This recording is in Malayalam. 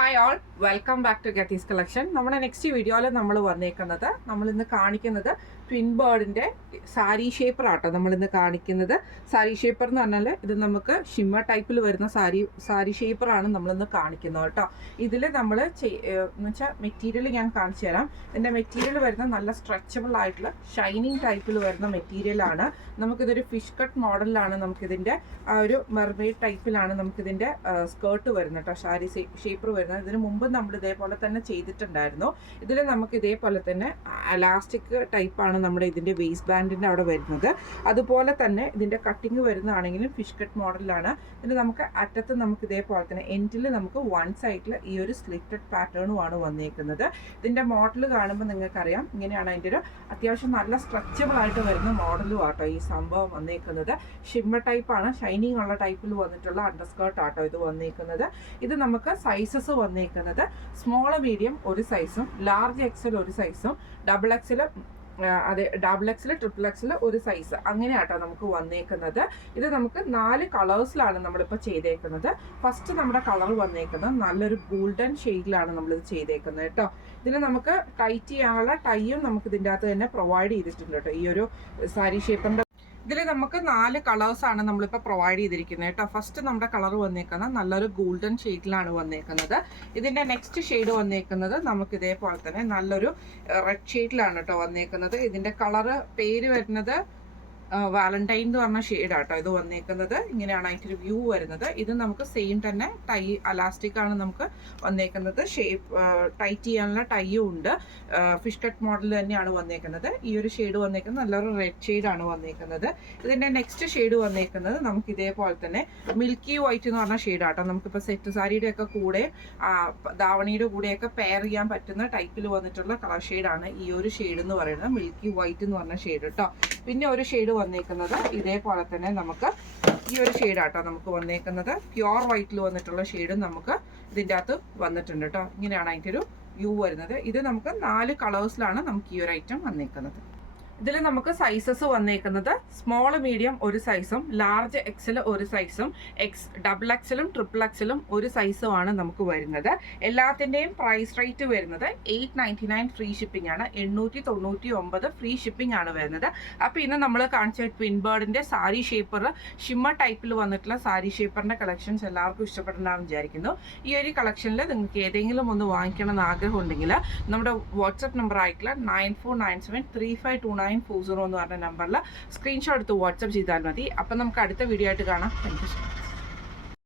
Hi all, welcome back to ഗത്തീസ് കളക്ഷൻ. നമ്മുടെ നെക്സ്റ്റ് വീഡിയോയിൽ നമ്മൾ വന്നേക്കുന്നത്, നമ്മളിന്ന് കാണിക്കുന്നത് ട്വിൻ ബേർഡിൻ്റെ സാരി ഷേപ്പർ ആട്ടോ. നമ്മളിന്ന് കാണിക്കുന്നത് സാരി ഷേപ്പർ എന്ന് പറഞ്ഞാൽ ഇത് നമുക്ക് ഷിമ്മർ ടൈപ്പിൽ വരുന്ന സാരി ഷേപ്പറാണ് നമ്മളിന്ന് കാണിക്കുന്നത് കേട്ടോ. ഇതിൽ നമ്മൾ എന്ന് വെച്ചാൽ മെറ്റീരിയൽ ഞാൻ കാണിച്ചു തരാം. ഇതിൻ്റെ മെറ്റീരിയൽ വരുന്ന നല്ല സ്ട്രെച്ചബിൾ ആയിട്ടുള്ള ഷൈനിങ് ടൈപ്പിൽ വരുന്ന മെറ്റീരിയലാണ്. നമുക്കിതൊരു ഫിഷ് കട്ട് മോഡലിലാണ് നമുക്കിതിൻ്റെ ആ ഒരു മെർമെയ്ഡ് ടൈപ്പിലാണ് നമുക്കിതിൻ്റെ സ്കേർട്ട് വരുന്നത് കേട്ടോ, സാരി ഷേപ്പർ വരുന്നത്. ഇതിന് മുമ്പ് നമ്മൾ ഇതേപോലെ തന്നെ ചെയ്തിട്ടുണ്ടായിരുന്നു. ഇതിൽ നമുക്ക് ഇതേപോലെ തന്നെ അലാസ്റ്റിക് ടൈപ്പാണ് നമ്മുടെ ഇതിൻ്റെ വേസ്റ്റ് ബാൻഡിൻ്റെ അവിടെ വരുന്നത്. അതുപോലെ തന്നെ ഇതിൻ്റെ കട്ടിങ് വരുന്നതാണെങ്കിലും ഫിഷ് കട്ട് മോഡലാണ്. ഇതിന് നമുക്ക് അറ്റത്ത് നമുക്ക് ഇതേപോലെ തന്നെ എൻഡിൽ നമുക്ക് വൺ സൈഡിൽ ഈ ഒരു സ്ലിറ്റഡ് പാറ്റേണുമാണ് വന്നേക്കുന്നത്. ഇതിൻ്റെ മോഡൽ കാണുമ്പോൾ നിങ്ങൾക്കറിയാം, ഇങ്ങനെയാണ് അതിൻ്റെ ഒരു അത്യാവശ്യം നല്ല സ്ട്രെച്ചബിൾ ആയിട്ട് വരുന്ന മോഡലും ആട്ടോ ഈ സംഭവം വന്നേക്കുന്നത്. ഷിമ്മർ ടൈപ്പാണ്, ഷൈനിങ് ഉള്ള ടൈപ്പിൽ വന്നിട്ടുള്ള അണ്ടർസ്കേർട്ട് ആട്ടോ ഇത് വന്നേക്കുന്നത്. ഇത് നമുക്ക് സൈസസ് വന്നേക്കുന്നത് സ്മോൾ മീഡിയം ഒരു സൈസും, ലാർജ് എക്സൽ ഒരു സൈസും, ഡബിൾ എക്സൽ ട്രിപ്പിൾ എക്സൽ ഒരു സൈസ്, അങ്ങനെ ആട്ടോ നമുക്ക് വന്നേക്കുന്നത്. ഇത് നമുക്ക് 4 കളേഴ്സിലാണ് നമ്മളിപ്പോൾ ചെയ്തേക്കുന്നത്. ഫസ്റ്റ് നമ്മുടെ കളർ വന്നേക്കുന്നത് നല്ലൊരു ഗോൾഡൻ ഷെയ്ഡിലാണ് നമ്മളിത് ചെയ്തേക്കുന്നത് കേട്ടോ. ഇതിന് നമുക്ക് ടൈറ്റ് ചെയ്യാനുള്ള ടൈയും നമുക്ക് ഇതിൻ്റെ അകത്ത് തന്നെ പ്രൊവൈഡ് ചെയ്തിട്ടുണ്ട് കേട്ടോ. ഈ ഒരു സാരി ഷേപ്പറിൻ്റെ ഇതിൽ നമുക്ക് 4 കളേഴ്സാണ് നമ്മളിപ്പോൾ പ്രൊവൈഡ് ചെയ്തിരിക്കുന്നത് കേട്ടോ. ഫസ്റ്റ് നമ്മുടെ കളർ വന്നേക്കുന്നത് നല്ലൊരു ഗോൾഡൻ ഷെയ്ഡിലാണ് വന്നേക്കുന്നത്. ഇതിൻ്റെ നെക്സ്റ്റ് ഷെയ്ഡ് വന്നേക്കുന്നത് നമുക്ക് ഇതേപോലെ തന്നെ നല്ലൊരു റെഡ് ഷെയ്ഡിലാണ് കേട്ടോ വന്നേക്കുന്നത്. ഇതിൻ്റെ കളറ് പേര് വരുന്നത് വാലന്റൈൻ എന്ന് പറഞ്ഞ ഷെയ്ഡാട്ടോ ഇത് വന്നേക്കുന്നത്. ഇങ്ങനെയാണ് അതിൻ്റെ വ്യൂ വരുന്നത്. ഇത് നമുക്ക് സെയിം തന്നെ ടൈ അലാസ്റ്റിക് ആണ് നമുക്ക് വന്നേക്കുന്നത്. ടൈറ്റ് ചെയ്യാനുള്ള ടൈയും ഉണ്ട്. ഫിഷ് കട്ട് മോഡൽ തന്നെയാണ് വന്നേക്കുന്നത്. ഈ ഒരു ഷെയ്ഡ് വന്നേക്കുന്നത് നല്ലൊരു റെഡ് ഷെയ്ഡാണ് വന്നേക്കുന്നത്. ഇതിൻ്റെ നെക്സ്റ്റ് ഷെയ്ഡ് വന്നേക്കുന്നത് നമുക്ക് ഇതേപോലെ തന്നെ മിൽക്കി വൈറ്റ് എന്ന് പറഞ്ഞ ഷെയ്ഡാട്ടോ. നമുക്കിപ്പോൾ സെറ്റ് സാരിയുടെ ഒക്കെ കൂടെ ധാവണിയുടെ കൂടെയൊക്കെ പെയർ ചെയ്യാൻ പറ്റുന്ന ടൈപ്പിൽ വന്നിട്ടുള്ള കളർ ഷെയ്ഡാണ് ഈ ഒരു ഷെയ്ഡ് എന്ന് പറയുന്നത്, മിൽക്കി വൈറ്റ് എന്ന് പറഞ്ഞ ഷെയ്ഡ് കേട്ടോ. പിന്നെ ഒരു ഷെയ്ഡ് വന്നേക്കുന്നത് ഇതേപോലെ തന്നെ നമുക്ക് ഈ ഒരു ഷെയ്ഡാട്ടോ നമുക്ക് വന്നേക്കുന്നത്. പ്യുവർ വൈറ്റിൽ വന്നിട്ടുള്ള ഷെയ്ഡും നമുക്ക് ഇതിൻ്റെ അകത്ത് വന്നിട്ടുണ്ട് കേട്ടോ. ഇങ്ങനെയാണ് അതിൻ്റെ ഒരു വ്യൂ വരുന്നത്. ഇത് നമുക്ക് 4 കളേഴ്സിലാണ് നമുക്ക് ഈ ഒരു ഐറ്റം വന്നേക്കുന്നത്. ഇതിൽ നമുക്ക് സൈസസ് വന്നേക്കുന്നത് സ്മോൾ മീഡിയം ഒരു സൈസും, ലാർജ് എക്സൽ ഒരു സൈസും, ഡബിൾ എക്സലും ട്രിപ്പിൾ എക്സലും ഒരു സൈസുമാണ് നമുക്ക് വരുന്നത്. എല്ലാത്തിൻ്റെയും പ്രൈസ് റേറ്റ് വരുന്നത് 899 ഫ്രീ ഷിപ്പിംഗ് ആണ്. 899 ഫ്രീ ഷിപ്പിംഗ് ആണ് വരുന്നത്. അപ്പോൾ ഇന്ന് നമ്മൾ കാണിച്ച ട്വിൻ ബേർഡിൻ്റെ സാരി ഷേപ്പർ ഷിമ്മർ ടൈപ്പിൽ വന്നിട്ടുള്ള സാരി ഷേപ്പറിൻ്റെ കളക്ഷൻസ് എല്ലാവർക്കും ഇഷ്ടപ്പെടണമെന്ന് വിചാരിക്കുന്നു. ഈ ഒരു കളക്ഷനിൽ നിങ്ങൾക്ക് ഏതെങ്കിലും ഒന്ന് വാങ്ങിക്കണം എന്ന് ആഗ്രഹം ഉണ്ടെങ്കിൽ നമ്മുടെ വാട്സപ്പ് നമ്പർ ആയിട്ടുള്ള 9497352940 എന്ന് പറഞ്ഞ നമ്പറിൽ സ്ക്രീൻഷോട്ട് എടുത്ത് വാട്സപ്പ് ചെയ്താൽ മതി. അപ്പം നമുക്ക് അടുത്ത വീഡിയോ ആയിട്ട് കാണാം. Thank you.